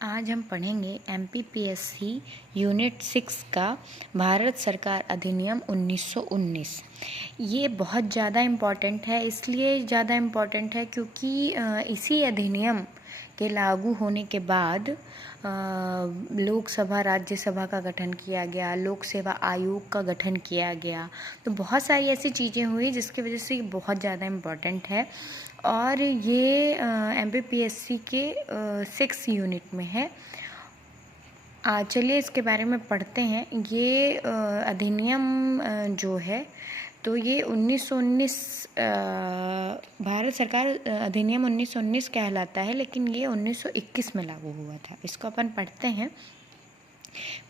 आज हम पढ़ेंगे MPPSC यूनिट 6 का भारत सरकार अधिनियम 1919। ये बहुत ज़्यादा इम्पॉर्टेंट है, इसलिए ज़्यादा इम्पॉर्टेंट है क्योंकि इसी अधिनियम के लागू होने के बाद लोकसभा राज्यसभा का गठन किया गया, लोक सेवा आयोग का गठन किया गया। तो बहुत सारी ऐसी चीज़ें हुई जिसकी वजह से ये बहुत ज़्यादा इम्पॉर्टेंट है और ये MPPSC के 6 यूनिट में है। चलिए इसके बारे में पढ़ते हैं। ये अधिनियम जो है तो ये 1919 भारत सरकार अधिनियम 1919 कहलाता है, लेकिन ये 1921 में लागू हुआ था। इसको अपन पढ़ते हैं।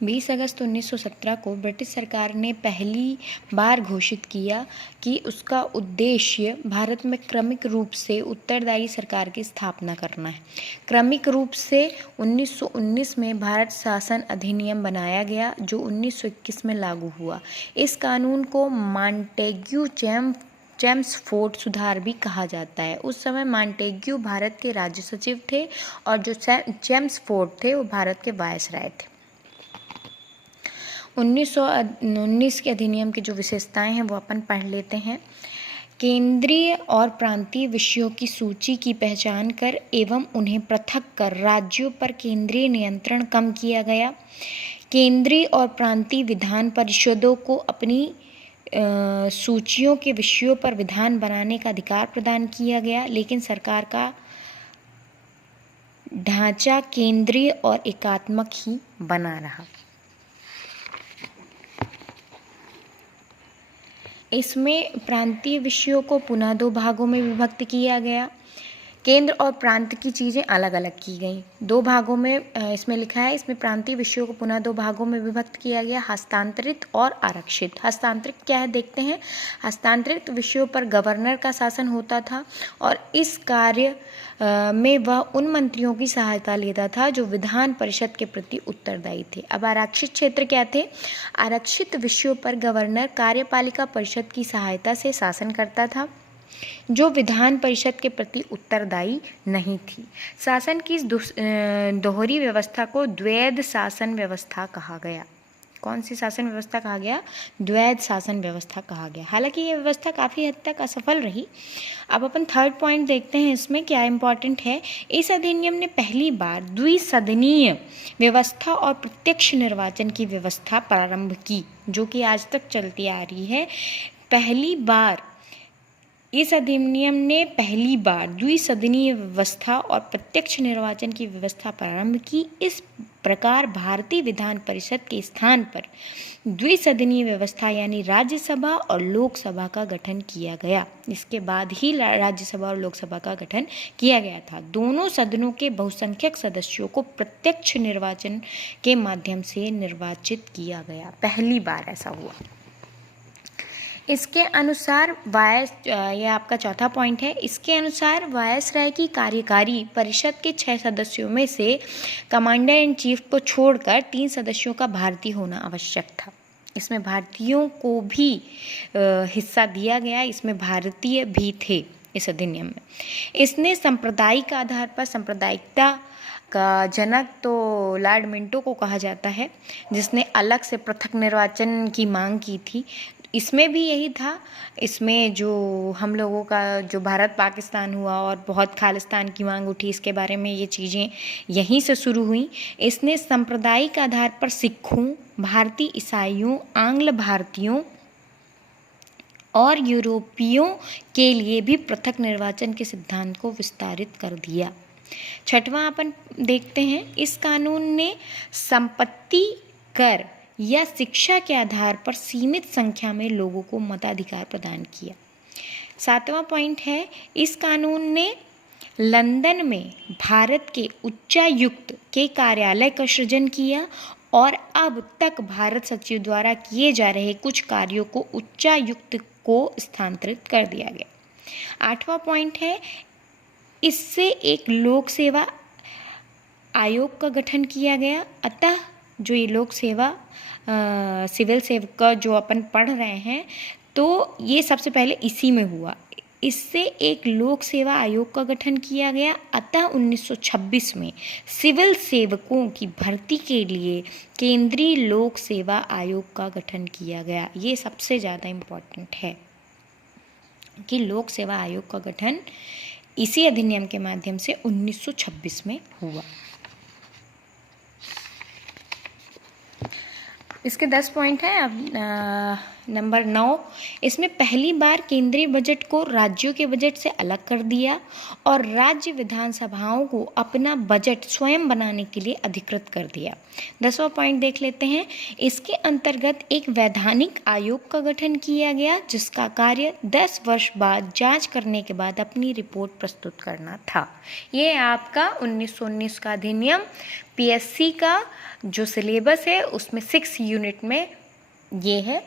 20 अगस्त 1917 को ब्रिटिश सरकार ने पहली बार घोषित किया कि उसका उद्देश्य भारत में क्रमिक रूप से उत्तरदायी सरकार की स्थापना करना है। क्रमिक रूप से 1919 में भारत शासन अधिनियम बनाया गया जो 1921 में लागू हुआ। इस कानून को मॉन्टेग्यू चेम्सफोर्ड सुधार भी कहा जाता है। उस समय मॉन्टेग्यू भारत के राज्य सचिव थे और जो चेम्सफोर्ड थे वो भारत के वायसराय थे। 1919 के अधिनियम की जो विशेषताएं हैं वो अपन पढ़ लेते हैं। केंद्रीय और प्रांतीय विषयों की सूची की पहचान कर एवं उन्हें पृथक कर राज्यों पर केंद्रीय नियंत्रण कम किया गया। केंद्रीय और प्रांतीय विधान परिषदों को अपनी सूचियों के विषयों पर विधान बनाने का अधिकार प्रदान किया गया, लेकिन सरकार का ढांचा केंद्रीय और एकात्मक ही बना रहा। इसमें प्रांतीय विषयों को पुनः 2 भागों में विभक्त किया गया। केंद्र और प्रांत की चीज़ें अलग अलग की गई। 2 भागों में इसमें लिखा है, इसमें प्रांतीय विषयों को पुनः 2 भागों में विभक्त किया गया, हस्तांतरित और आरक्षित। हस्तांतरित क्या है देखते हैं। हस्तांतरित विषयों पर गवर्नर का शासन होता था और इस कार्य में वह उन मंत्रियों की सहायता लेता था जो विधान परिषद के प्रति उत्तरदायी थे। अब आरक्षित क्षेत्र क्या थे। आरक्षित विषयों पर गवर्नर कार्यपालिका परिषद की सहायता से शासन करता था जो विधान परिषद के प्रति उत्तरदायी नहीं थी। शासन की इस दोहरी व्यवस्था को द्वैध शासन व्यवस्था कहा गया। कौन सी शासन व्यवस्था कहा गया। द्वैध शासन व्यवस्था कहा गया। हालांकि ये व्यवस्था काफ़ी हद तक असफल रही। अब अपन थर्ड पॉइंट देखते हैं, इसमें क्या इंपॉर्टेंट है। इस अधिनियम ने पहली बार द्विसदनीय व्यवस्था और प्रत्यक्ष निर्वाचन की व्यवस्था प्रारंभ की, जो कि आज तक चलती आ रही है। पहली बार इस अधिनियम ने पहली बार द्विसदनीय व्यवस्था और प्रत्यक्ष निर्वाचन की व्यवस्था प्रारंभ की। इस प्रकार भारतीय विधान परिषद के स्थान पर द्विसदनीय व्यवस्था यानी राज्यसभा और लोकसभा का गठन किया गया। इसके बाद ही राज्यसभा और लोकसभा का गठन किया गया था। दोनों सदनों के बहुसंख्यक सदस्यों को प्रत्यक्ष निर्वाचन के माध्यम से निर्वाचित किया गया। पहली बार ऐसा हुआ। इसके अनुसार यह आपका चौथा पॉइंट है। इसके अनुसार वायसराय की कार्यकारी परिषद के 6 सदस्यों में से कमांडर इन चीफ को छोड़कर 3 सदस्यों का भारतीय होना आवश्यक था। इसमें भारतीयों को भी हिस्सा दिया गया। इसमें भारतीय भी थे इस अधिनियम में। इसने सांप्रदायिक आधार पर सांप्रदायिकता का जनक तो लॉर्ड मिंटो को कहा जाता है, जिसने अलग से पृथक निर्वाचन की मांग की थी। इसमें भी यही था। इसमें जो हम लोगों का जो भारत पाकिस्तान हुआ और बहुत खालिस्तान की मांग उठी, इसके बारे में ये चीज़ें यहीं से शुरू हुई। इसने सांप्रदायिक आधार पर सिखों, भारतीय ईसाइयों, आंग्ल भारतीयों और यूरोपियों के लिए भी पृथक निर्वाचन के सिद्धांत को विस्तारित कर दिया। छठवां अपन देखते हैं। इस कानून ने संपत्ति कर या शिक्षा के आधार पर सीमित संख्या में लोगों को मताधिकार प्रदान किया। 7वां पॉइंट है, इस कानून ने लंदन में भारत के उच्चायुक्त के कार्यालय का सृजन किया और अब तक भारत सचिव द्वारा किए जा रहे कुछ कार्यों को उच्चायुक्त को स्थानांतरित कर दिया गया। 8वां पॉइंट है, इससे एक लोक सेवा आयोग का गठन किया गया। अतः जो ये लोक सेवा सिविल सेवा जो अपन पढ़ रहे हैं, तो ये सबसे पहले इसी में हुआ। इससे एक लोक सेवा आयोग का गठन किया गया। अतः 1926 में सिविल सेवकों की भर्ती के लिए केंद्रीय लोक सेवा आयोग का गठन किया गया। ये सबसे ज़्यादा इम्पोर्टेंट है कि लोक सेवा आयोग का गठन इसी अधिनियम के माध्यम से 1926 में हुआ। इसके 10 पॉइंट हैं। अब नंबर 9, इसमें पहली बार केंद्रीय बजट को राज्यों के बजट से अलग कर दिया और राज्य विधानसभाओं को अपना बजट स्वयं बनाने के लिए अधिकृत कर दिया। 10वां पॉइंट देख लेते हैं। इसके अंतर्गत एक वैधानिक आयोग का गठन किया गया जिसका कार्य 10 वर्ष बाद जांच करने के बाद अपनी रिपोर्ट प्रस्तुत करना था। ये आपका 1919 का अधिनियम पीएससी का जो सिलेबस है उसमें 6 यूनिट में ये है।